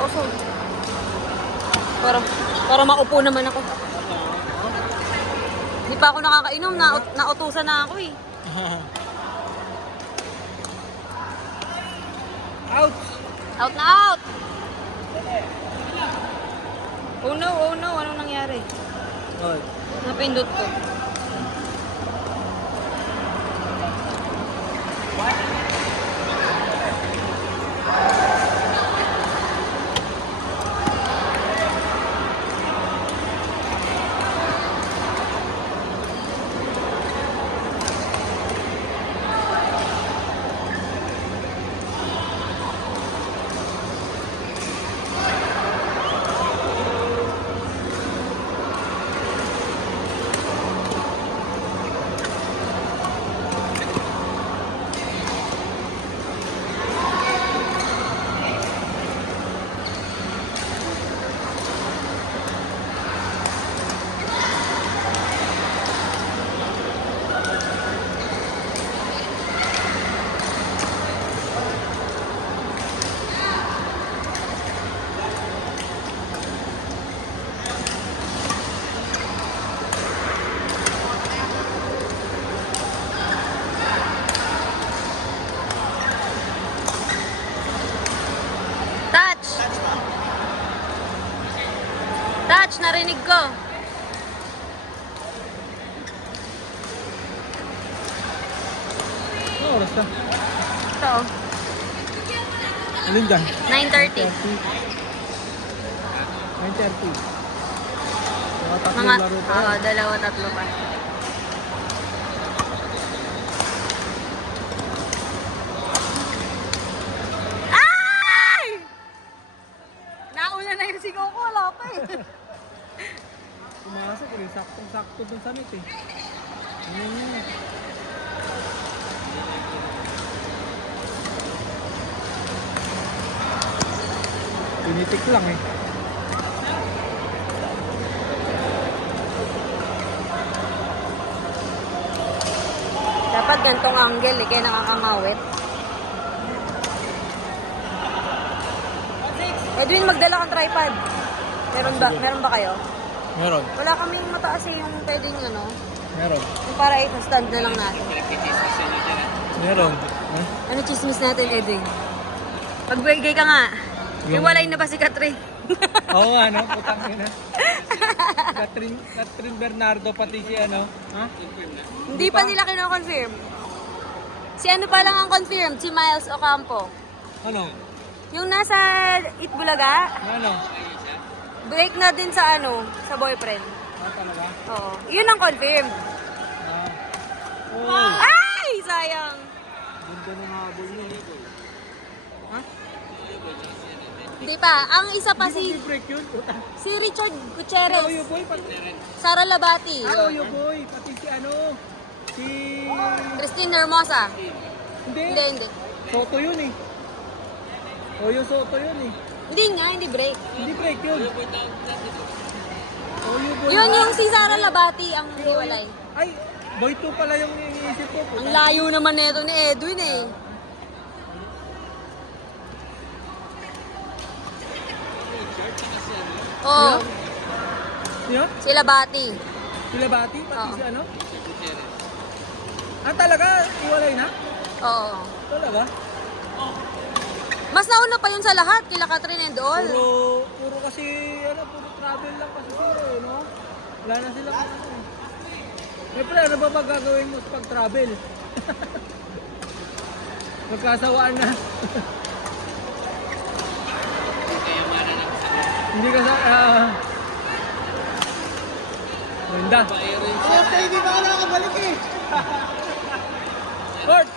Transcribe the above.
pausog. Para maupo naman ako. Hindi pa ako nakakainom, nautusan na ako eh. Out! Out na out! Oh no, anong nangyari? Good. Napindot ko. Touch, narinig ko. Ano oras na? Ito. Alin dyan? 9:30. 9:30. Mga, dalawa, tatlo pa. Ay! Nauna na yung sigaw ko, wala pa eh. Pumasok eh, saktong-sakto dun sa net eh. Tinitik lang eh. Dapat gantong angle eh, kaya nakakangawit. Edwin, magdala kang tripod. Meron ba kayo? Meron. Wala kaming mataas eh yung pwedeng ano. Meron. Yung para ito-stand na lang natin. Meron. Ano chismis natin, Edwin? Pagbigay ka nga. Iwalay na ba si Catherine? Oo nga, no? Putang ina. Catherine Bernardo, pati si ano? Ha? Hindi pa nila kino-confirm. Si ano pa lang ang confirmed? Si Miles Ocampo. Ano? Yung nasa Itbulaga, Ano? break na din sa ano, sa boyfriend. Ah, talaga? Oo. Yun ang confirmed. Oh, Ay! Sayang. ganda ng habol niya. Ha? Hindi pa. Ang isa pa Hindi si ko break yun. Puta. si Richard Si Gutierrez. Oyo Boy, pati. Sara Labati. Oyo Boy, pati si ano? Si... Christine Hermosa. Hindi. Hindi. Soto yun eh. Oyo Soto yun eh. Hindi nga, hindi break. Hindi break yun. Oyo Boy. Yun yung si Sara Labati ang hiwalay. Ay, Boy 2 pala yung iniisip ko. Ang layo naman nito ni Edwin eh. Oo, Siya? si Labati. Sila Bati, pati Oo. si ano? Ah, talaga? Iwalay na? Oo. Talaga? Mas nauna pa yun sa lahat, kila Catherine and all. Puro kasi, ano, puro travel lang kasi sila eh, no? Wala na silang ano. Siyempre, ano ba gagawin mo pag travel? Magkasawaan na. Hindi ka sa... Ganda. Kaya hindi ba ka nakakabalik eh? Court!